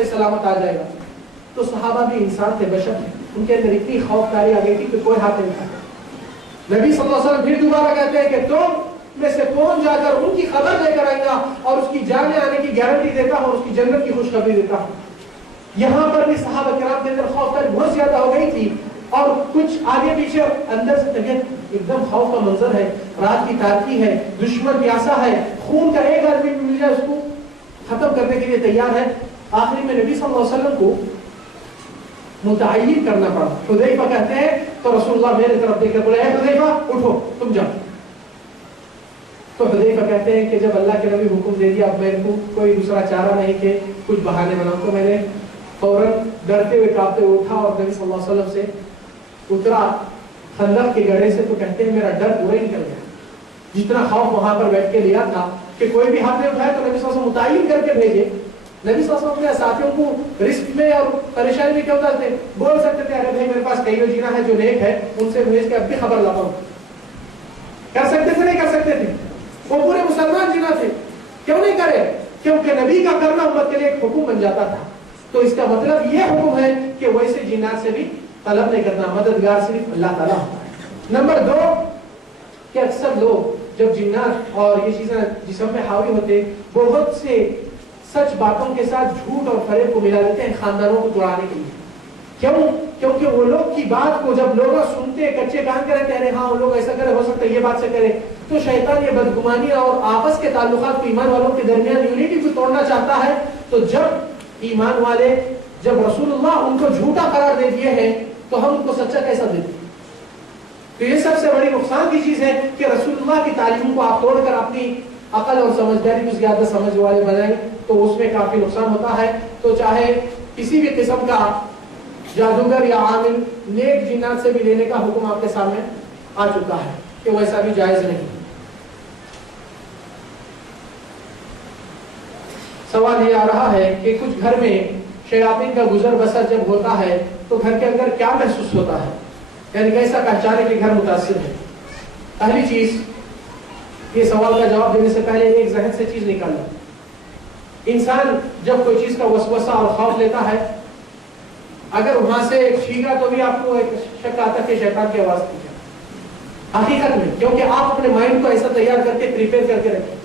سے سلامت آ جائے گا. تو صحابہ بھی انسان تھے، بشر تھے، ان کے اندر اتنی خوفداری آ گئی تھی کہ کوئی ہاتھ نہیں اٹھاتا. نبی صلی اللہ علیہ وسلم پھر دوبارہ کہتے ہیں کہ تم میں سے کون جا کر ان کی خبر لے کر آئے گا اور اس کی جان آنے کی گارنٹی دیتا ہوں اور اس کی جنت کی خوشخبری دیتا ہوں. یہاں پر بھی صحابہ کرام کے اندر خوفداری بہت زیادہ ہو گئی تھی، اور کچھ آگے پیچھے اندر سے طبیعت ایک دم خوف کا منظر ہے، رات کی تاریکی ہے، دشمن پیاسا ہے، خون کا ایک آدمی مل جائے اس کو ختم کرنے کے لیے تیار ہے. آخری میں نبی صلی اللہ علیہ وسلم کو متعین کرنا پڑا. حذیفہ کہتے ہیں تو رسول اللہ میرے طرف دیکھ کر بولے اے حذیفہ اٹھو تم جاؤ. تو حذیفہ کہتے ہیں کہ جب اللہ کے نبی حکم دے دیا، اب میرے کو کوئی دوسرا چارہ نہیں کہ کچھ بہانے بناؤں، تو میں نے فوراً ڈرتے ہوئے کانپتے ہوئے اٹھا اور نبی صلی اللہ علیہ وسلم سے اترا خندق کے گڑھے سے. تو کہتے ہیں میرا ڈر پورا ہی نکل گیا. جتنا خوف وہاں پر بیٹھ کے لیا تھا کہ کوئی بھی ہاتھ نہیں اٹھائے تو نبی صلی اللہ علیہ وسلم متعین کر کے بھیجے. نبی صلی اللہ علیہ وسلم اپنے ساتھیوں کو رزق میں اور پریشانی میں کیا ہوتا تھے بول سکتے تھے ارے بھائی میرے پاس کئی جینا ہے جو نیک ہے ان سے بھیج کے اب بھی خبر لاتا ہوں. کر سکتے تھے نہیں کر سکتے تھے؟ وہ پورے مسلمان جینا تھے. کیوں نہیں کرے؟ کیونکہ نبی کا کرنا امت کے لیے ایک حکم بن جاتا تھا. تو اس کا مطلب یہ حکم ہے کہ ویسے جنات سے بھی طلب نہیں کرنا، مددگار صرف اللہ تعالیٰ ہوتا ہے. نمبر 2 کہ اکثر لوگ جب جنات اور یہ چیزیں جسم میں حاوی ہوتے بہت سے سچ باتوں کے ساتھ جھوٹ اور فریب کو ملا لیتے ہیں خاندانوں کو توڑانے کے لیے. کیوں؟ کیونکہ وہ لوگ کی بات کو جب لوگ سنتے کچے کان کرے کہہ رہے ہاں وہ لوگ ایسا کرے، ہو سکتا ہے یہ بات سے کرے، تو شیطان یہ بدگمانی اور آپس کے تعلقات کو ایمان والوں کے درمیان یونٹی کو توڑنا چاہتا ہے. تو جب ایمان والے جب رسول اللہ ان کو جھوٹا قرار دے دیے ہیں تو ہم ان کو سچا کیسا دیتے؟ تو یہ سب سے بڑی نقصان کی چیز ہے کہ رسول اللہ کی تعلیموں کو آپ توڑ کر اپنی عقل اور سمجھداری کو زیادہ سمجھ والے بنائیں تو اس میں کافی نقصان ہوتا ہے. تو چاہے کسی بھی قسم کا جادوگر یا عامل نیک جنات سے بھی لینے کا حکم آپ کے سامنے آ چکا ہے کہ ویسا بھی جائز نہیں. سوال یہ آ رہا ہے کہ کچھ گھر میں شیاطین کا گزر بسر جب ہوتا ہے تو گھر کے اندر کیا محسوس ہوتا ہے، یعنی کیسا پہچانے کہ گھر متاثر ہے؟ پہلی چیز، یہ سوال کا جواب دینے سے پہلے ایک ذہن سے چیز نکالنا. انسان جب کوئی چیز کا وسوسہ اور خوف لیتا ہے، اگر وہاں سے ایک چھینگا تو بھی آپ کو ایک شک آتا کہ شیطان کی آواز کی ہے حقیقت میں، کیونکہ آپ اپنے مائنڈ کو ایسا تیار کر کے پریپیئر کر کے رکھیں.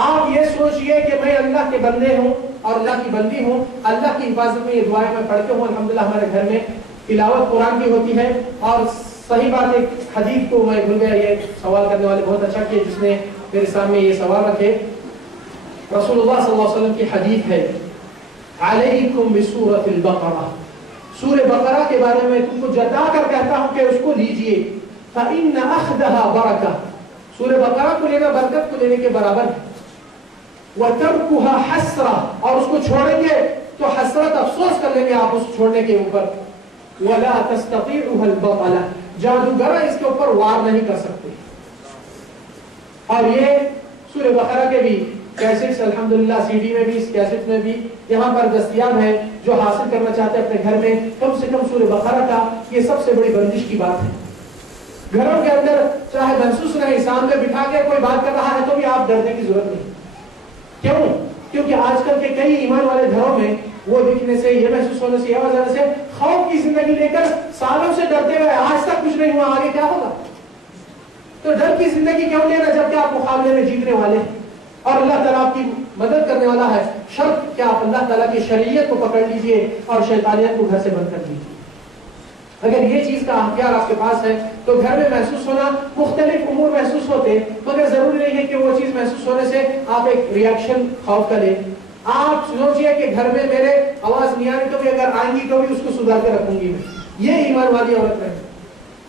آپ یہ سوچئے کہ میں اللہ کے بندے ہوں اور اللہ کی بندی ہوں، اللہ کی حفاظت میں یہ دعائیں میں پڑھتے ہوں. الحمدللہ ہمارے گھر میں تلاوت قرآن کی ہوتی ہے. اور صحیح بات ایک حدیث کو میں بھول گیا، یہ سوال کرنے والے بہت اچھا کیا جس نے میرے سامنے یہ سوال رکھے. رسول اللہ صلی اللہ علیہ وسلم کی حدیث ہے علیکم بسورۃ البقرہ، سورہ بقرہ کے بارے میں تم کو جتا کر کہتا ہوں کہ اس کو لیجئے. فإن أخذها برکہ، سورہ بقرہ کو لینا برکت کو لینے کے برابر ہے. وترکها حسرہ، اور اس کو چھوڑیں گے تو حسرت افسوس کر لیں گے آپ اس چھوڑنے کے اوپر. ولا تستطيعها البطلہ، جادوگر اس کے اوپر وار نہیں کر سکتے. اور یہ سورہ بقرہ کے بھی کیسٹس الحمدللہ سی ڈی میں بھی اس کیسٹ میں بھی یہاں پر دستیاب ہے. جو حاصل کرنا چاہتے ہیں اپنے گھر میں کم سے کم سورہ بقرہ کا، یہ سب سے بڑی بندش کی بات ہے. گھروں کے اندر چاہے محسوس رہے سامنے بٹھا کے کوئی بات کر رہا ہے تو بھی آپ ڈرنے کی ضرورت نہیں. کیوں؟ کیونکہ آج کل کے کئی ایمان والے گھروں میں وہ دکھنے سے، یہ محسوس ہونے سے، یہ آواز آنے سے خوف کی زندگی لے کر سالوں سے ڈرتے ہوئے آج تک کچھ نہیں ہوا، آگے کیا ہوگا؟ تو ڈر کی زندگی کیوں لینا جبکہ آپ مقابلے میں جیتنے والے ہیں اور اللہ تعالیٰ آپ کی مدد کرنے والا ہے. شرط کہ آپ اللہ تعالیٰ کی شریعت کو پکڑ لیجئے اور شیطانیت کو گھر سے بند کر دیجئے. اگر یہ چیز کا اختیار آپ کے پاس ہے تو گھر میں محسوس ہونا مختلف امور محسوس ہوتے، مگر ضروری نہیں ہے کہ وہ چیز محسوس ہونے سے آپ ایک ریاکشن خوف کا لیں. آپ سوچئے کہ گھر میں میرے آواز نہیں آ رہی تو بھی اگر آئیں گی تو بھی اس کو سدھار کے رکھوں گی میں. یہ ایمان والی عورت ہے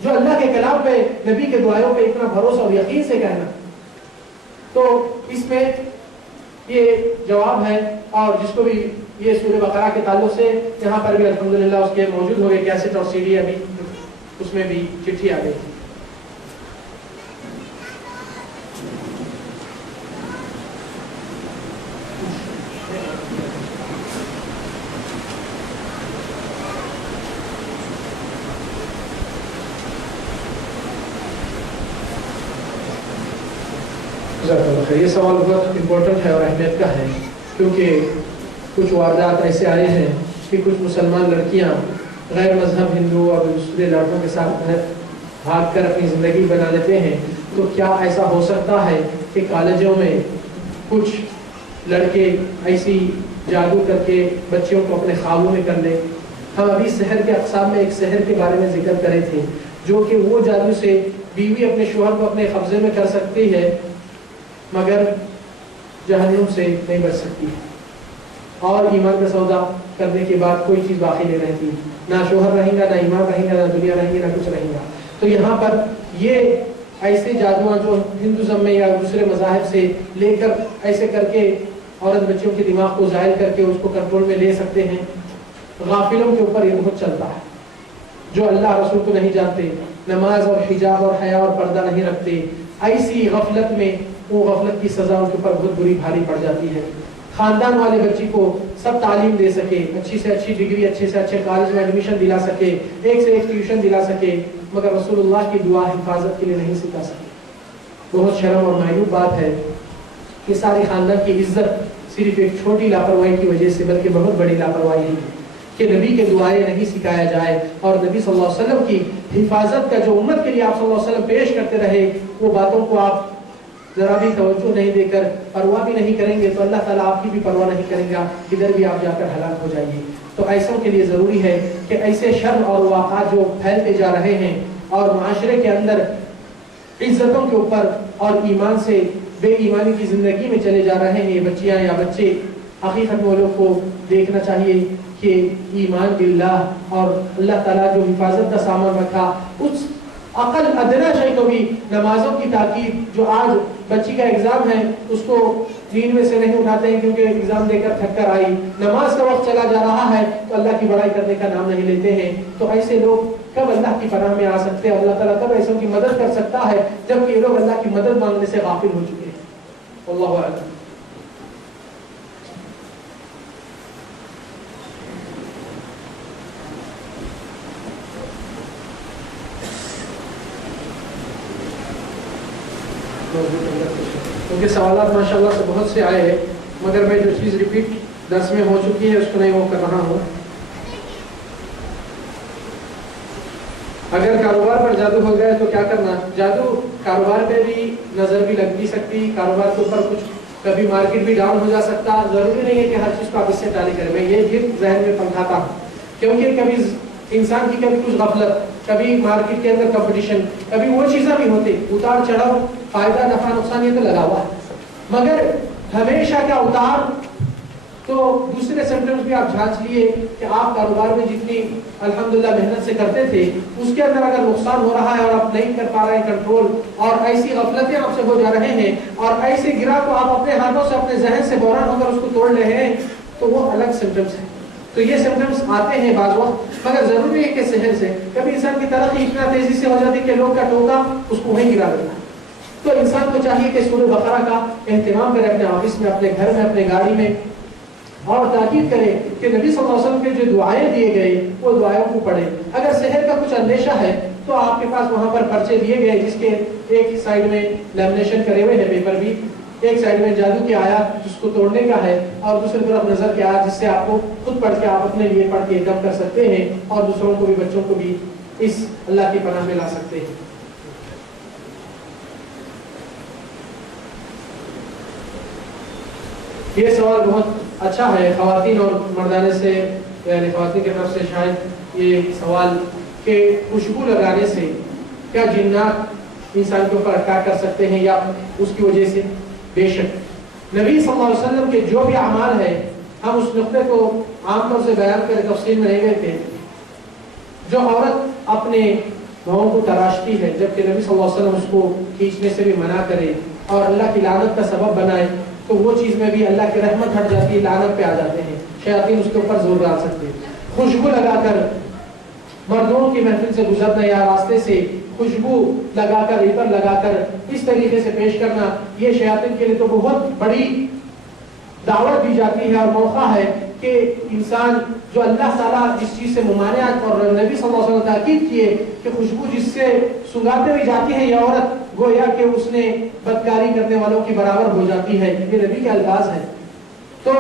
جو اللہ کے کلام پہ، نبی کے دعائوں پہ اتنا بھروسہ اور یقین سے کہنا. تو اس میں یہ جواب ہے. اور جس کو بھی یہ سورہ بقرہ کے تعلق سے یہاں پر بھی الحمدللہ اس کے موجود ہو گئے کیسٹ اور سی ڈی، ابھی اس میں بھی چٹھی آ گئی تھی. یہ سوال بہت امپورٹنٹ ہے اور اہمیت کا ہے، کیونکہ کچھ واردات ایسے آئے ہیں کہ کچھ مسلمان لڑکیاں غیر مذہب ہندو اور دوسرے لڑکوں کے ساتھ بھاگ کر اپنی زندگی بنا لیتے ہیں. تو کیا ایسا ہو سکتا ہے کہ کالجوں میں کچھ لڑکے ایسی جادو کر کے بچوں کو اپنے خوابوں میں کر لیں؟ ہم ابھی شہر کے اقسام میں ایک شہر کے بارے میں ذکر کرے تھے جو کہ وہ جادو سے بیوی اپنے شوہر کو اپنے قبضے میں کر سکتی ہے مگر جہنم سے نہیں بچ سکتی، اور ایمان کا سودا کرنے کے بعد کوئی چیز باقی نہیں رہتی، نہ شوہر رہیں گا، نہ ایمان رہیں گا، نہ دنیا رہیں گی، نہ کچھ رہیں گا. تو یہاں پر یہ ایسے جادوਆਂ جو ہندوازم میں یا دوسرے مذاہب سے لے کر ایسے کر کے عورت بچوں کے دماغ کو زائل کر کے اس کو کنٹرول میں لے سکتے ہیں. غافلوں کے اوپر یہ بہت چلتا ہے جو اللہ رسول کو نہیں جانتے، نماز اور حجاب اور حیا اور پردہ نہیں رکھتے. ایسی غفلت میں وہ غفلت کی سزا ان کے اوپر بہت بری بھاری پڑ جاتی ہے. خاندان والے بچی کو سب تعلیم دے سکے، اچھی سے اچھی ڈگری، اچھے سے اچھے کالج میں ایڈمیشن دلا سکے، ایک سے ایک ٹیوشن دلا سکے، مگر رسول اللہ کی دعا حفاظت کے لیے نہیں سکھا سکے. بہت شرم اور معیوب بات ہے کہ ساری خاندان کی عزت صرف ایک چھوٹی لاپرواہی کی وجہ سے، بلکہ بہت بڑی لاپرواہی ہے کہ نبی کے دعائیں نہیں سکھایا جائے اور نبی صلی اللہ علیہ وسلم کی حفاظت کا جو امت کے لیے آپ صلی اللہ علیہ وسلم پیش کرتے رہے وہ باتوں کو آپ ذرا بھی توجہ نہیں دے کر پرواہ بھی نہیں کریں گے تو اللہ تعالیٰ آپ کی بھی پرواہ نہیں کرے گا، ادھر بھی آپ جا کر ہلاک ہو جائیں گے. تو ایسوں کے لیے ضروری ہے کہ ایسے شر اور واقعات جو پھیلتے جا رہے ہیں اور معاشرے کے اندر عزتوں کے اوپر اور ایمان سے بے ایمانی کی زندگی میں چلے جا رہے ہیں یہ بچیاں یا بچے، حقیقت میں لوگ کو دیکھنا چاہیے کہ ایمان باللہ اور اللہ تعالیٰ جو حفاظت کا سامان رکھا اس عقل ادنا شے کو بھی نمازوں کی تاکید جو آج بچی کا ایگزام ہے اس کو نیند میں سے نہیں اٹھاتے ہیں کیونکہ ایگزام دے کر تھک کر آئی، نماز کا وقت چلا جا رہا ہے تو اللہ کی بڑائی کرنے کا نام نہیں لیتے ہیں. تو ایسے لوگ کب اللہ کی پناہ میں آ سکتے ہیں؟ اللہ تعالیٰ کب ایسوں کی مدد کر سکتا ہے جبکہ یہ لوگ اللہ کی مدد مانگنے سے غافل ہو چکے ہیں. اللہ اعلم. کیونکہ سوالات ماشاءاللہ سے بہت سے آئے ہیں مگر میں جو چیز ریپیٹ درس میں ہو چکی ہے اس کو نہیں وہ کر رہا ہوں. اگر کاروبار پر جادو ہو گئے تو کیا کرنا؟ جادو کاروبار پہ بھی نظر بھی لگ بھی سکتی، کاروبار کے اوپر کچھ کبھی مارکیٹ بھی ڈاؤن ہو جا سکتا. ضروری نہیں ہے کہ ہر چیز کو آپ اس سے ٹالی کریں. میں یہ بھی ذہن میں سمجھاتا ہوں کیونکہ کبھی انسان کی کبھی کچھ غفلت، کبھی مارکیٹ کے اندر کمپٹیشن، کبھی وہ چیزیں بھی ہوتی، اتار چڑھاؤ، فائدہ نفع نقصان یہ تو لگا ہوا ہے. مگر ہمیشہ کا اتار تو دوسرے سمٹمز بھی آپ جھانچ لیے کہ آپ کاروبار میں جتنی الحمدللہ محنت سے کرتے تھے اس کے اندر اگر نقصان ہو رہا ہے اور آپ نہیں کر پا رہے ہیں کنٹرول اور ایسی غفلتیں آپ سے ہو جا رہے ہیں اور ایسے گرا کو آپ اپنے ہاتھوں سے اپنے ذہن سے بحران ہو کر اس کو توڑ رہے ہیں تو وہ الگ سمٹمز ہیں. تو یہ سمٹمز آتے ہیں بعض وقت مگر ضروری ہے کہ صحت سے کبھی انسان کی ترقی اتنا تیزی سے ہو جاتی ہے کہ لوگ کا ٹوکا اس کو وہیں گرا دیتا ہے. تو انسان کو چاہیے کہ سورہ بقرہ کا اہتمام کرے اپنے آفس میں، اپنے گھر میں، اپنے گاڑی میں اور تاکید کرے کہ نبی صلی اللہ علیہ وسلم کے جو دعائیں دیے گئے وہ دعائیں کو پڑھے. اگر صحت کا کچھ اندیشہ ہے تو آپ کے پاس وہاں پر پرچے دیے گئے جس کے ایک سائیڈ میں لیمنیشن کرے ہوئے ہیں پیپر بھی، ایک سائیڈ میں جادو کی آیات جس کو توڑنے کا ہے اور دوسری طرف نظر کے آیات جس سے آپ کو خود پڑھ کے آپ اپنے لیے پڑھ کے کم کر سکتے ہیں اور دوسروں کو بھی، بچوں کو بھی اس اللہ کی پناہ میں لا سکتے ہیں. یہ سوال بہت اچھا ہے خواتین اور مردانے سے، یعنی خواتین کی طرف سے شاید یہ سوال کہ خوشبو لگانے سے کیا جنات انسان کے اوپر اٹیک کر سکتے ہیں یا اس کی وجہ سے؟ بے شک نبی صلی اللہ علیہ وسلم کے جو بھی اعمال ہیں ہم اس نقطے کو عام طور سے بیان کرے تفصیل میں نہیں گئے تھے. جو عورت اپنے بھاؤں کو تراشتی ہے جبکہ نبی صلی اللہ علیہ وسلم اس کو کھینچنے سے بھی منع کرے اور اللہ کی لعنت کا سبب بنائے تو وہ چیز میں بھی اللہ کی رحمت ہٹ جاتی ہے، لعنت پہ آ جاتے ہیں، شیاطین اس کے اوپر زور ڈال سکتے ہیں. خوشبو لگا کر مردوں کی محفل سے گزرنا یا راستے سے خوشبو لگا کر، عطر لگا کر اس طریقے سے پیش کرنا یہ شیاطین کے لیے تو بہت بڑی دعوت دی جاتی ہے اور موقع ہے کہ انسان جو اللہ تعالیٰ جس چیز سے ممانعت اور نبی صلی اللہ علیہ وسلم تاکید کیے کہ خوشبو جس سے سنگاتے ہوئی جاتی ہے یہ عورت گویا کہ اس نے بدکاری کرنے والوں کی برابر ہو جاتی ہے، یہ نبی کے الفاظ ہیں. تو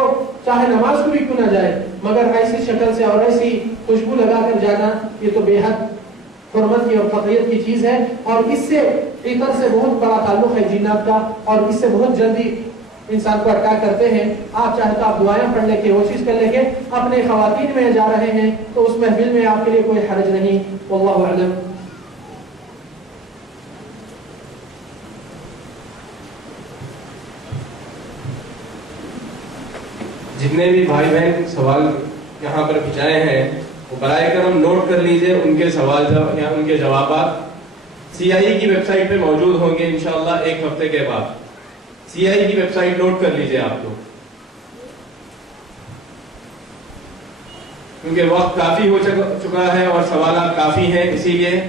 چاہے نماز کو بھی کیوں نہ جائے مگر ایسی شکل سے اور ایسی خوشبو لگا کر جانا یہ تو بے حد حرمت کی اور فضیلت کی چیز ہے، اور اس سے عطر سے بہت بڑا تعلق ہے جنات کا، اور اس سے بہت جلدی انسان کو اٹیک کرتے ہیں۔ آپ چاہے تو آپ دعائیں پڑھ لے کے وہ چیز کر لے کے اپنے خواتین میں جا رہے ہیں تو اس محفل میں آپ کے لیے کوئی حرج نہیں، واللہ اعلم۔ جتنے بھی بھائی بہن سوال یہاں پر بھیجائے ہیں وہ برائے کرم نوٹ کر لیجئے، ان کے سوال یا ان کے جوابات CIE کی ویب سائٹ پہ موجود ہوں گے انشاءاللہ ایک ہفتے کے بعد۔ CIE کی ویب سائٹ نوٹ کر لیجئے آپ لوگ، کیونکہ وقت کافی ہو چکا ہے اور سوالات کافی ہیں، اسی لیے